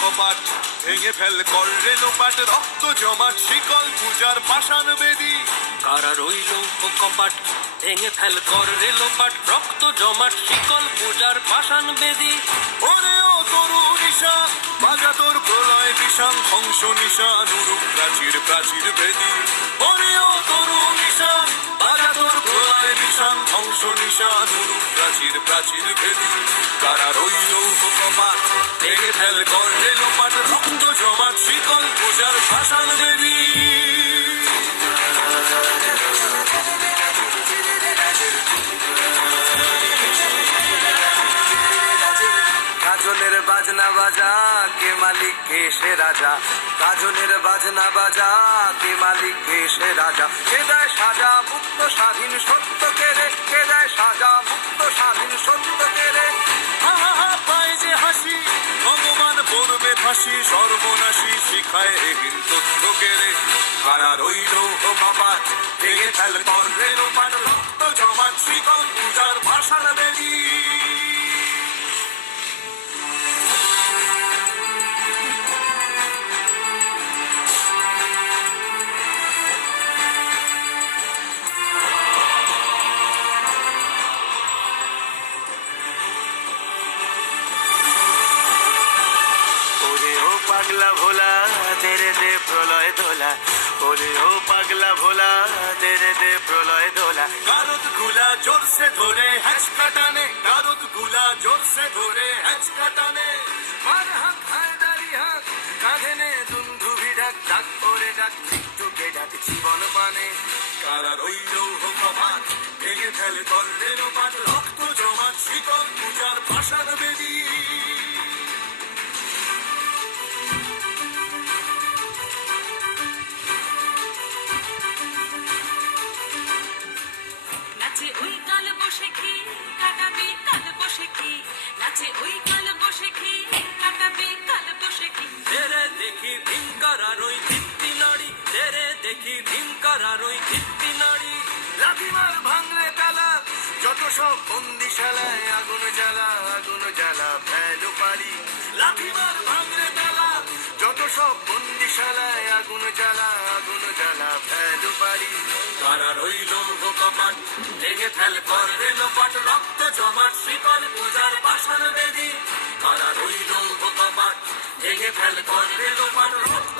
কপাট ভেঙে ফেল কর রে লোপাট, রক্ত জমাট, শিকল পূজার পাষাণ বেদী। কারা ওই ও কপাট ভেঙে ফেল কর রে লোপাট, রক্ত জমাট, শিকল পূজার পাষাণ বেদী। ওরে ও তরু নিশা বাজা তোর প্রলয় বিশাল ধ্বংস নিশা নুরুপ প্রাচীর প্রাচীর বেদী। ওরে ও তরু নিশা বিশাল ধ্বংস নিশা নুরুপ প্রাচীর প্রাচীর বেদী কারা রইল কপাট ভেঙে ফেল রে লোপাট রক্ত জমাট শিকল পূজার ভাষান দেবী কাজলের বাজনা বাজা, কে মালিক, কে সে রাজা? কাজলের বাজনা বাজা, কে মালিক, কে সে রাজা? কে দেয় ফাঁসি সর্বনাশী শিখায় রে তথ্য কেড়ে কারা রইল ও বাবা, ভেঙে ফেল কর রেলো রক্ত জমান শ্রীকল পাগলা ভোলা, তেরে দে প্রলয় দোলা ওরে ও পাগলা ভোলা, তেরে দে প্রলয় দোলা গারদগুলা জোরসে ধরে হ্যাচ কাটানে। গারদগুলা জোরসে ধরে হ্যাচ কাটানে। মার হাত, হায় দাড়ি হাত, কাঁধে নে ডাক ডাক ওরে ডাক মৃত্যুকে ডাক, জীবন মানে কারা রইল ও বাবা ভেঙে ফেল রেলো পান রক্ত জমান শ্রীকল পূজার ভাষার বেদী করার ওই নাড়ি লাঠিমার ভাঙলে তালা, যত সব বন্দিশালায় আগুন জ্বালা আগুন জ্বালা ফেলো পারি লাঠিমার ভাঙলে তালা, যত সব বন্দিশালায় আগুন জ্বালা আগুন জ্বালা ফেলো পারি কারা রইল কপাট ভেঙে ফেল কর রে লোপাট, রক্ত জমাট, শিকল পূজার পাষাণ বেদী কারা রইল কপাট ভেঙে ফেল কর রে লোপাট, রক্ত